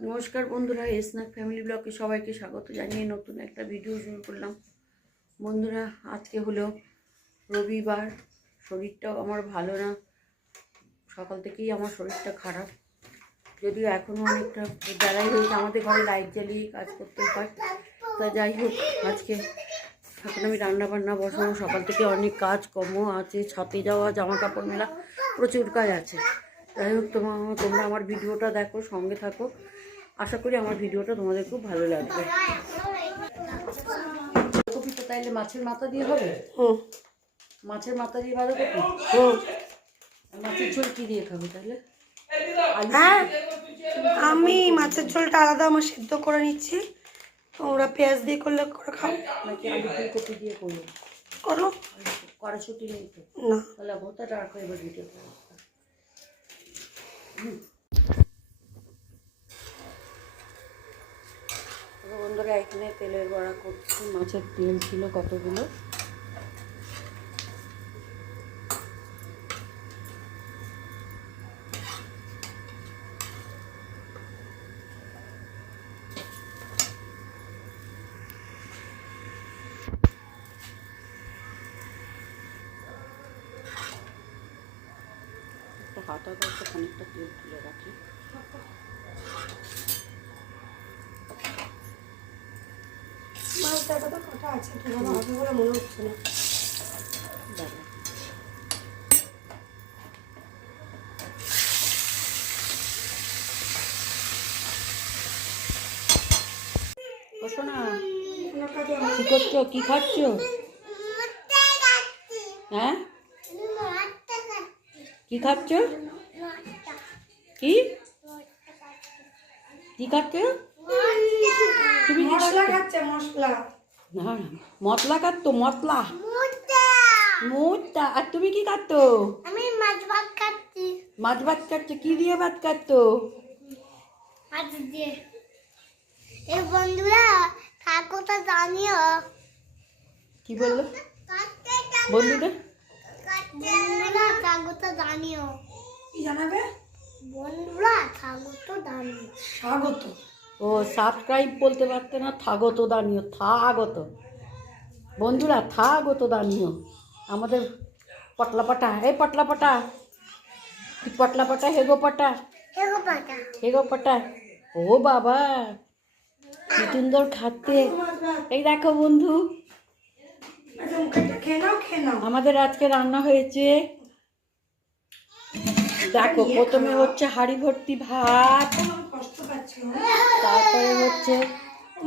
নমস্কার বন্ধুরা, snack family ব্লগে সবাইকে স্বাগত জানিয়ে নতুন একটা ভিডিও শুরু করলাম। বন্ধুরা, আজকে হলো রবিবার, শরীরটাও আমার ভালো না, সকাল থেকেই আমার শরীরটা খারাপ। যদিও এখনও অনেকটা বেলায় হয়েছে, আমাদের ঘরে লাইট জ্বালিয়ে কাজ করতে হয়। তা যাই হোক, আজকে এখন আমি রান্নাবান্না বসাবো। সকাল থেকে অনেক কাজ কর্ম আছে, ছাতে যাওয়া, জামা কাপড় মেলা, প্রচুর কাজ আছে। যাই হোক, তোমরা আমার ভিডিওটা দেখো, সঙ্গে থাকো। আশা করি আমার ভিডিওটা তোমাদের খুব ভালো লাগবে। বাঁধাকপিটা তাইলে মাছের মাথা দিয়ে হবে? মাছের মাথা দিয়ে বাঁধাকপি? মাছের ঝোল কি দিয়ে খাবে তাহলে? হ্যাঁ, আমি মাছের ঝোলটা আলাদা আমার সিদ্ধ করে নিচ্ছি। তোমরা পেঁয়াজ দিয়ে করলে করে খাও, নাকি আলু ফুলকপি দিয়ে করবো? করো। কড়াইশুঁটি নেই তো? না, তাহলে ভোতা ডার্ক হয়ে এবার ভিডিও। বন্ধুরা, এখানে তেলের বড়া করছি। মাছের তেল ছিল কতগুলো। একটা হাতা করতে খানিকটা তেল তুলে রাখি। মাছটা তো কটা আছে, ভালো হবে বলে মনে হচ্ছে না। বসো না, কি করছো? কি খাচ্ছ? হ্যাঁ, কি খাচ্ছ? কি কি খাচ্ছ তুমি? মশলা খাচ্ছে, মশলা। না না, মতলা কাটতো, মতলা মুটটা। আর তুমি কি কাটতো? আমি মাছ ভাত খাচ্ছি। মাছ ভাত কাটছো? কি দিয়ে ভাত কাটতো? মাছ দিয়ে। এই বন্ধুরা, ঠাকুরটা জানিও। কি বললো বন্ধুরা? বন্ধুরা, ঠাকুরটা জানিও। কি জানাবে? বন্ধুরা, ঠাকুরটা জানিও। স্বাগত। ও, সাবস্ক্রাইব বলতে পারতে না, থাগত দানিও, থাগত। বন্ধুরা, থাগত দানিও। আমাদের পটলা পাটা, এই পটলা পাটা, পটলা পাটা, হেগো পাটা, হেগো পাটা। ও বাবা, কি সুন্দর খাচ্ছে। এই দেখো বন্ধু, আমাদের আজকে রান্না হয়েছে। দেখো, প্রথমে হচ্ছে হাঁড়ি ভর্তি ভাত, তারপরে হচ্ছে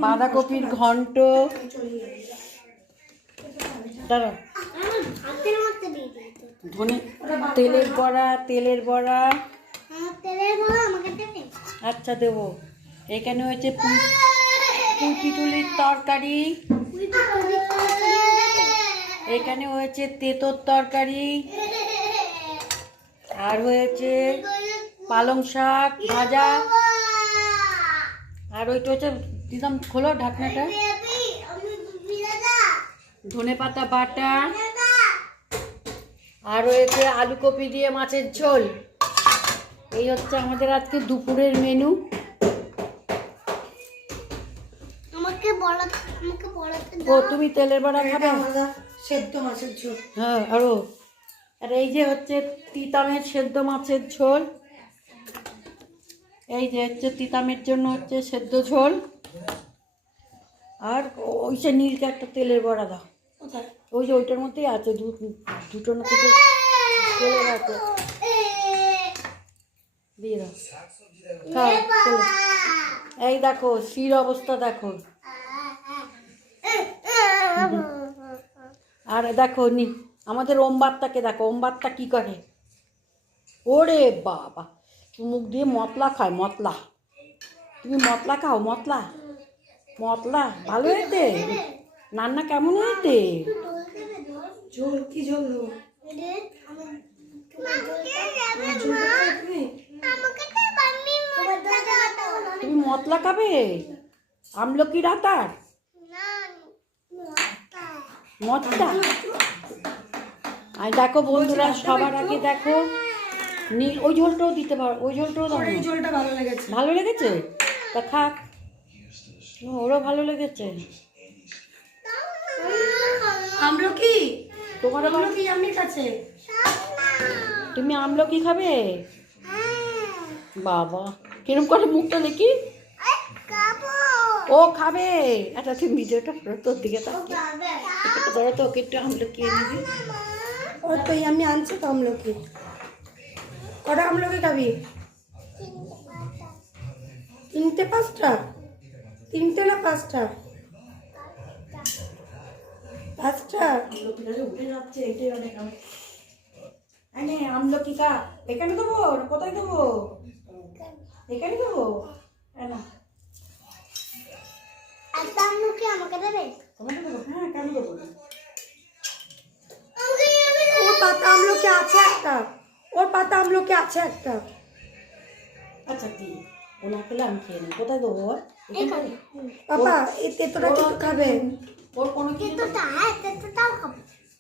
বাঁধাকপির ঘন্ট, দাঁড়া, ধনে, তেলের বড়া, তেলের বড়া। আচ্ছা দেবো। এখানে হয়েছে পুঁইপিটুলির তরকারি, এখানে হয়েছে তেঁতোর তরকারি, আর হয়েছে পালং শাক ভাজা, আর ওইটা হচ্ছে দিদাম, খোলো ঢাকনাটা, ধনে পাতা বাটা, আর রয়েছে আলু কপি দিয়ে মাছের ঝোল। এই হচ্ছে আমাদের আজকে দুপুরের মেনু। ও, তুমি তেলের বড়া খাবে? সেদ্ধ মাছের ঝোল। হ্যাঁ, আর এই যে হচ্ছে তিতামের সেদ্ধ মাছের ঝোল। এই যে হচ্ছে তিতামের জন্য হচ্ছে সেদ্ধ ঝোল। আর ওই যে নীলকে একটা তেলের বড়া দাও। কোথায়? ওই যে ওইটার মধ্যেই আছে, দুটো না দুটো তেলের আছে, দিয়ে দাও। খাও, চলো। এই দেখো শির অবস্থা দেখো। আর দেখো আমাদের ওমবারটাকে দেখো, ওমবারটা কি করে। ওরে বাবা, মুখ দিয়ে মতলা খায়, মতলা। তুমি মতলা খাও, মতলা, মতলা। ভালো হয়েছে রান্না? কেমন হয়েছে? ঝোল কি ঝোল দেবো? তুমি মতলা খাবে? আমলকি রাতার মতটা। আর দেখো বন্ধুরা, সবার আগে দেখো নীল, ওই ঝোলটাও দিতে পারো, ওই ঝোলটাও দাও। ঝোলটা ভালো লেগেছে। ভালো লেগেছে? তা খাক। ওরও ভালো লেগেছে। আমলকি, তোমার আবার আমলকি আমার কাছে। তুমি আমলকি খাবে? বাবা কিরম করে মুখটা দেখি। ও খাবে। আচ্ছা তুমি ভিডিওটা তোর দিকে ধরো তো, ওকে একটু আমলকি এনে দিবি। ও তো আমি আনছি তো আমলকি। কটা আমলকি খাবি? 3টে 5টা? 3টে না 5টা? 5টা। উঠে যাচ্ছে, এটাই অনেক। এনে আমলকি খা। এখানে দেবো না কোথায় দেবো? এখানে দেবো। না আমাকে দেবে? তোমাকে দেবো। হ্যাঁ কেন দেবো না? ওর পাতা আমলকি আছে একটা। ওর পাতা আমলকি আছে একটা। আচ্ছা দি, ও না খেলে আমি খেয়ে নিই। কোথায় দেবো ওর? এখানে? পাপা এই তেতোটা কিন্তু খাবে। ওর কোনো কিছু তেতোটাও খাবো।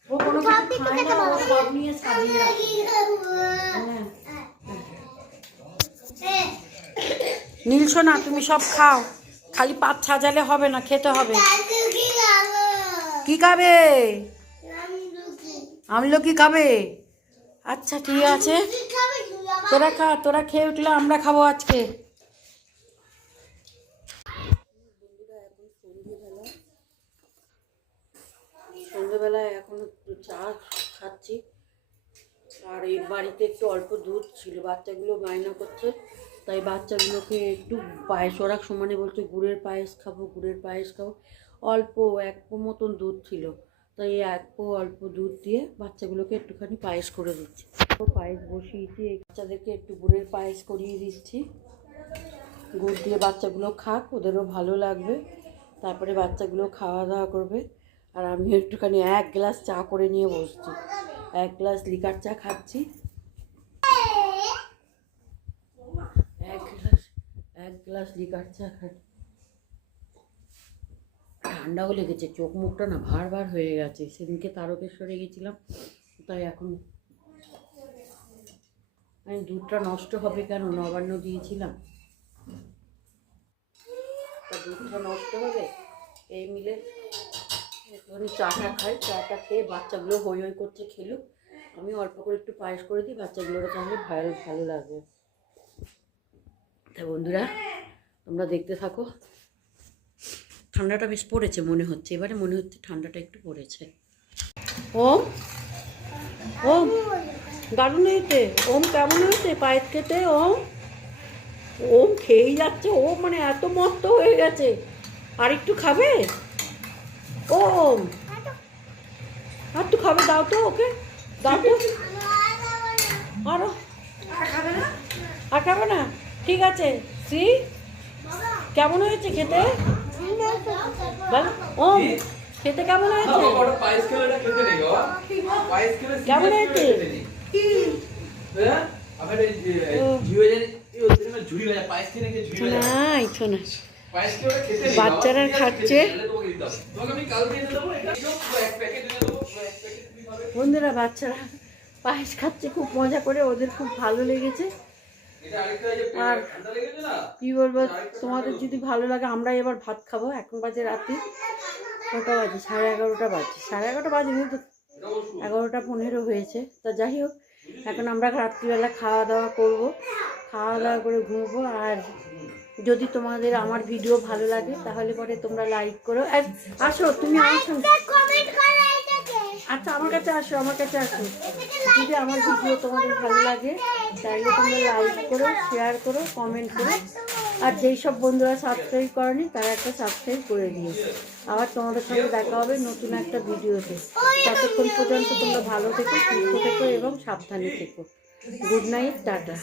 ও কোনো সব কিছু কিছু খায় খেতে না, ও ভালো। সব নিয়ে সাজিয়ে রাখে। হ্যাঁ নীল সোনা তুমি সব খাও, খালি পাত সাজালে হবে না, খেতে হবে। কি খাবে? আমলকি খাবে? আচ্ছা ঠিক আছে, তোরা খা, তোরা খেয়ে উঠলে আমরা খাবো আজকে। সন্ধ্যেবেলায় এখন একটু চা খাচ্ছি। আর এই বাড়িতে একটু অল্প দুধ ছিল, বাচ্চাগুলো বায়না করছে, তাই বাচ্চাগুলোকে একটু পায়েস, ওরা সমানে বলছে গুড়ের পায়েস খাবো, গুড়ের পায়েস খাবো। অল্প 1 পো মতন দুধ ছিল, তাই 1 পো অল্প দুধ দিয়ে বাচ্চাগুলোকে একটুখানি পায়েস করে দিচ্ছি। তো পায়েস বসিয়েছি, এই বাচ্চাদেরকে একটু গুড়ের পায়েস করিয়ে দিচ্ছি। গুড় দিয়ে বাচ্চাগুলো খাক, ওদেরও ভালো লাগবে। তারপরে বাচ্চাগুলো খাওয়া দাওয়া করবে। আর আমি একটুখানি 1 গ্লাস চা করে নিয়ে বসছি। 1 গ্লাস লিকার চা খাচ্ছি। 1 গ্লাস লিকার চা খাচ্ছি। ঠান্ডাও লেগেছে, চোখ মুখটা না ভার ভার হয়ে গেছে। সেদিনকে তারকেশ্বরে গেছিলাম, তাই এখন আমি দুধটা নষ্ট হবে কেন, নবান্ন দিয়েছিলাম, তা দুধটা নষ্ট হবে। এই মিলে একটুখানি চাটা খাই, চাটা খেয়ে বাচ্চাগুলো হই হই করছে খেলুক, আমি অল্প করে একটু পায়েস করে দিই, বাচ্চাগুলোর তাহলে ভালো ভালো লাগবে। তা বন্ধুরা তোমরা দেখতে থাকো। ঠান্ডাটা বেশ পড়েছে মনে হচ্ছে, এবারে মনে হচ্ছে ঠান্ডাটা একটু পড়েছে। ওম ওম দারুণ হয়েছে। ওম কেমন হয়েছে পায়েস খেতে? ওম ওম খেয়েই যাচ্ছে, ও মানে এত মস্ত হয়ে গেছে। আর একটু খাবে? ওম আর একটু খাবে, দাও তো ওকে, দাও তো। আরো আর খাবে না? ঠিক আছে। শ্রী কেমন হয়েছে খেতে? বল ওম খেতে কেমন হয়েছে? কেমন হয়েছে? বাচ্চারা খাচ্ছে। বন্ধুরা বাচ্চারা পায়েস খাচ্ছে খুব মজা করে, ওদের খুব ভালো লেগেছে। আর কি বলবো, তোমাদের যদি ভালো লাগে, আমরা এবার ভাত খাবো। এখন বাজে রাত্রি কটা বাজে? 11:30 বাজে। 11:30 বাজেনি তো, 11টা 15 হয়েছে। তা যাই হোক, এখন আমরা রাত্রিবেলা খাওয়া দাওয়া করবো, খাওয়া দাওয়া করে ঘুমবো। আর যদি তোমাদের আমার ভিডিও ভালো লাগে তাহলে পরে তোমরা লাইক করো। আসো তুমি আমার সঙ্গে, আচ্ছা আমার কাছে আসো, আমার কাছে আসো। যদি আমার ভিডিও তোমাদের ভালো লাগে তাহলে তোমরা লাইক করো, শেয়ার করো, কমেন্ট করো। আর যেই সব বন্ধুরা সাবস্ক্রাইব করেনি তারা একটা সাবস্ক্রাইব করে দিও। আবার তোমাদের সঙ্গে দেখা হবে নতুন একটা ভিডিওতে। ততক্ষণ পর্যন্ত তোমরা ভালো থেকো, সুস্থ থেকো এবং সাবধানে থেকো। Good night, tata.